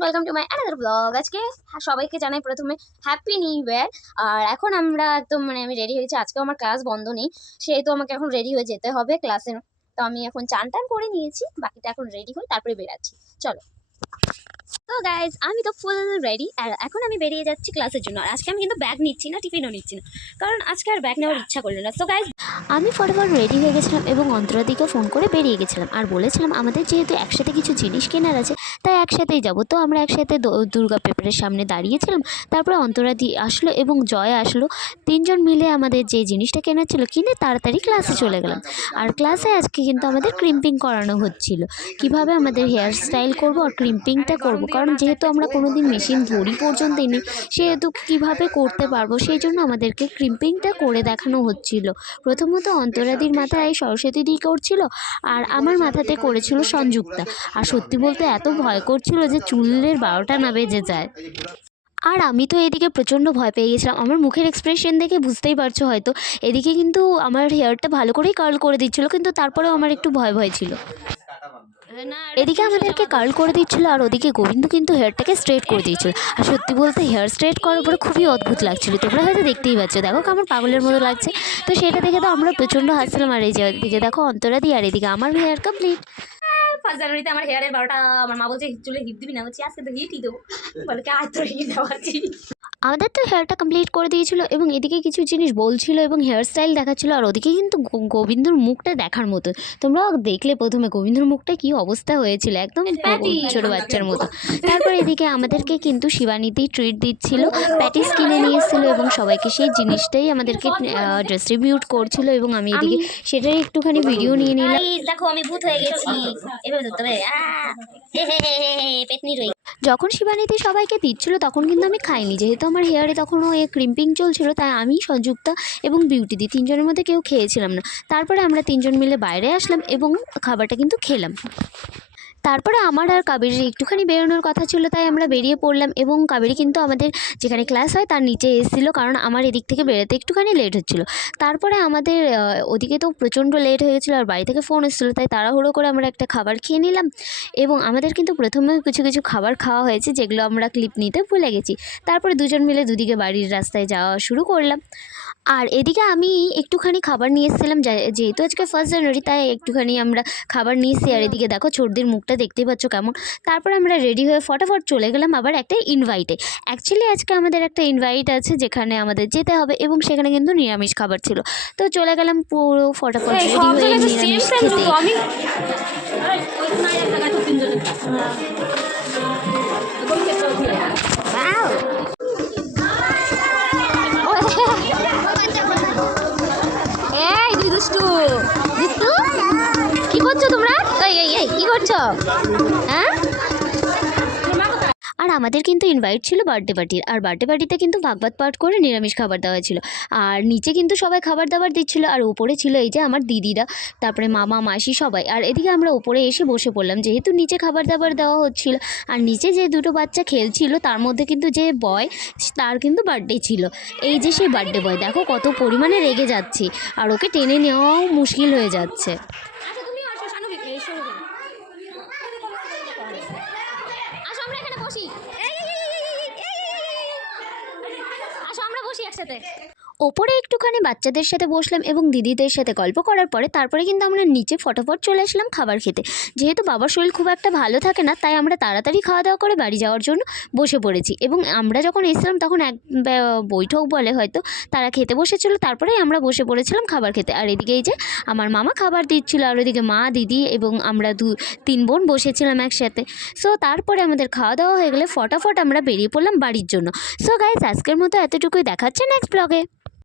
Welcome to my another blog আজকে সবাইকে জানাই প্রথমে হ্যাপি নিউ ইয়ার আর এখন আমরা একদম মানে আমি রেডি হয়েছি। আজকেও আমার ক্লাস বন্ধ নেই। সেহেতু আমাকে এখন রেডি হয়ে যেতে হবে ক্লাসে তো আমি এখন চান টান করে নিয়েছি। বাকিটা এখন রেডি হই তারপরে বেরাচ্ছি। চলো। তো গাইজ আমি তো ফুল রেডি আর এখন আমি বেরিয়ে যাচ্ছি ক্লাসের জন্য। আর আজকে আমি কিন্তু ব্যাগ নিচ্ছি না টিফিনও নিচ্ছি না। কারণ আজকে আর ব্যাগ নেওয়ার ইচ্ছা করল না। তো গাইজ আমি ফটাফট রেডি হয়ে গেছিলাম এবং অন্তরাদিকে ফোন করে বেরিয়ে গেছিলাম। আর বলেছিলাম, আমাদের যেহেতু একসাথে কিছু জিনিস কেনার আছে, তাই একসাথেই যাব। তো আমরা একসাথে দুর্গা পেপারের সামনে দাঁড়িয়েছিলাম। তারপরে অন্তরাদি আসলো এবং জয় আসলো। তিনজন মিলে আমাদের যে জিনিসটা কেনার ছিল কিনে তাড়াতাড়ি ক্লাসে চলে গেলাম। আর ক্লাসে আজকে কিন্তু আমাদের ক্রিম্পিং করানো হচ্ছিল। কীভাবে আমাদের হেয়ার স্টাইল করব আর ক্রিম্পিংটা করব? কারণ যেহেতু আমরা কোনো দিন মেশিন ধরি পর্যন্ত নেই, সেহেতু কীভাবে করতে পারব সেই জন্য আমাদেরকে ক্রিম্পিংটা করে দেখানো হচ্ছিল। প্রথমত অন্তরাদির মাথায় সরস্বতী দি করছিল আর আমার মাথাতে করেছিল সংযুক্তা। আর সত্যি বলতে এত ভয় করছিল যে চুলের বারোটা না বেজে যায়। আর আমি তো এদিকে প্রচণ্ড ভয় পেয়ে গেছিলাম। আমার মুখের এক্সপ্রেশন দেখে বুঝতেই পারছ হয়তো। এদিকে কিন্তু আমার হেয়ারটা ভালো করেই কার্ল করে দিচ্ছিল, কিন্তু তারপরেও আমার একটু ভয় ভয় ছিল। এদিকে আমাদেরকে কার্ল করে দিচ্ছিল আর ওদিকে গোবিন্দ কিন্তু হেয়ারটাকে স্ট্রেট করে দিয়েছিল। আর সত্যি বলতে হেয়ার স্ট্রেট করার পরে খুবই অদ্ভুত লাগছিল। তোমরা হয়তো দেখতেই পাচ্ছ। দেখো কেমন পাগলের মতো লাগছে। তো সেটা দেখে তো আমরা প্রচণ্ড হাসছিলাম। আর এই যে এদিকে দেখো অন্তরা দি আর এদিকে আমার হেয়ার কমপ্লিট ফার্স্ট জানুয়ারিতে আমার হেয়ারের বারোটা আমার মা বলছে চুলে হিট দিবি না। বলছি আজকে তো হিটই দেবো। বলে কি আজ তো হিট দেওয়াচ্ছি আমাদের তো হেয়ারটা কমপ্লিট করে দিয়েছিল এবং এদিকে কিছু জিনিস বলছিল এবং হেয়ার স্টাইল দেখাচ্ছিল আর ওদিকে কিন্তু গোবিন্দর মুখটা দেখার মতো। তোমরা দেখলে প্রথমে গোবিন্দর মুখটা কি অবস্থা হয়েছিল একদম। ছোট বাচ্চার মতো। তারপর এদিকে আমাদেরকে কিন্তু শিবানীতি ট্রিট দিচ্ছিল প্যাটিস কিনে নিয়ে এসেছিল এবং সবাইকে সেই জিনিসটাই আমাদেরকে ডিস্ট্রিবিউট করছিল এবং আমি এদিকে সেটার একটুখানি ভিডিও নিয়ে নিলাম। দেখো আমি ভূত হয়ে গেছি। এভাবে ধরতে হবে। রই যখন শিবানীতি সবাইকে দিচ্ছিল তখন কিন্তু আমি খাইনি যেহেতু আমার হেয়ারে তখনও এ ক্রিম্পিং চলছিল, তাই আমি সংযুক্তা এবং বিউটি দি তিনজনের মধ্যে কেউ খেয়েছিলাম না। তারপরে আমরা তিনজন মিলে বাইরে আসলাম এবং খাবারটা কিন্তু খেলাম। তারপরে আমার আর কাবেরির একটুখানি বেরোনোর কথা ছিল, তাই আমরা বেরিয়ে পড়লাম এবং কাবেরি কিন্তু আমাদের যেখানে ক্লাস হয় তার নিচে এসেছিল কারণ আমার এদিক থেকে বেরোতে একটুখানি লেট হচ্ছিল। তারপরে আমাদের ওদিকে তো প্রচণ্ড লেট হয়ে গেছিল আর বাড়ি থেকে ফোন এসেছিল, তাই তাড়াহুড়ো করে আমরা একটা খাবার খেয়ে নিলাম এবং আমাদের কিন্তু প্রথমে কিছু কিছু খাবার খাওয়া হয়েছে যেগুলো আমরা ক্লিপ নিতে ভুলে গেছি। তারপরে দুজন মিলে দুদিকে বাড়ির রাস্তায় যাওয়া শুরু করলাম। আর এদিকে আমি একটুখানি খাবার নিয়ে এসেছিলাম যেহেতু আজকে ফার্স্ট জানুয়ারি তাই একটুখানি আমরা খাবার নিয়ে এসেছি। আর এদিকে দেখো ছোটদের মুখটা দেখতেই পাচ্ছ কেমন? তারপর আমরা রেডি হয়ে ফটাফট চলে গেলাম আবার একটা ইনভাইটে অ্যাকচুয়ালি আজকে আমাদের একটা ইনভাইট আছে যেখানে আমাদের যেতে হবে এবং সেখানে কিন্তু নিরামিষ খাবার ছিল। তো চলে গেলাম পুরো ফটাফট রেডি হয়ে নিরামিষ খেতে। এই দুষ্টু। হ্যাঁ? আর আমাদের কিন্তু ইনভাইট ছিল বার্থডে পার্টির আর বার্থডে পার্টিতে কিন্তু ভাগবাত পাঠ করে নিরামিষ খাবার দেওয়া ছিল আর নিচে কিন্তু সবাই খাবার দাবার দিচ্ছিল। আর উপরে ছিল এই যে আমার দিদিরা, তারপরে মামা, মাসি সবাই। আর এদিকে আমরা উপরে এসে বসে পড়লাম, যেহেতু নিচে খাবার দাবার দেওয়া হচ্ছিল। আর নিচে যে দুটো বাচ্চা খেলছিল, তার মধ্যে কিন্তু যে বয় তার কিন্তু বার্থডে ছিল। এই যে সেই বার্থডে বয় দেখো কত পরিমাণে রেগে যাচ্ছে। আর ওকে টেনে নেওয়াও মুশকিল হয়ে যাচ্ছে। এসো আসো আমরা এখানে বসি। আসো আমরা বসি একসাথে। ওপরে একটুখানি বাচ্চাদের সাথে বসলাম এবং দিদিদের সাথে গল্প করার পরে তারপরে কিন্তু আমরা নিচে ফটাফট চলে আসলাম খাবার খেতে। যেহেতু বাবার শরীর খুব একটা ভালো থাকে না, তাই আমরা তাড়াতাড়ি খাওয়া দাওয়া করে বাড়ি যাওয়ার জন্য বসে পড়েছি। এবং আমরা যখন এসেছিলাম তখন এক বৈঠক বলে হয়তো, তারা খেতে বসেছিল, তারপরেই আমরা বসে পড়েছিলাম খাবার খেতে। আর এদিকে এই যে আমার মামা খাবার দিচ্ছিল, আর ওদিকে মা, দিদি এবং আমরা দু, তিন বোন বসেছিলাম একসাথে। সো তারপরে আমাদের খাওয়া দাওয়া হয়ে গেলে ফটাফট আমরা বেরিয়ে পড়লাম বাড়ির জন্য। সো গাইজ আজকের মতো এতটুকুই। দেখাচ্ছে নেক্সট ব্লগে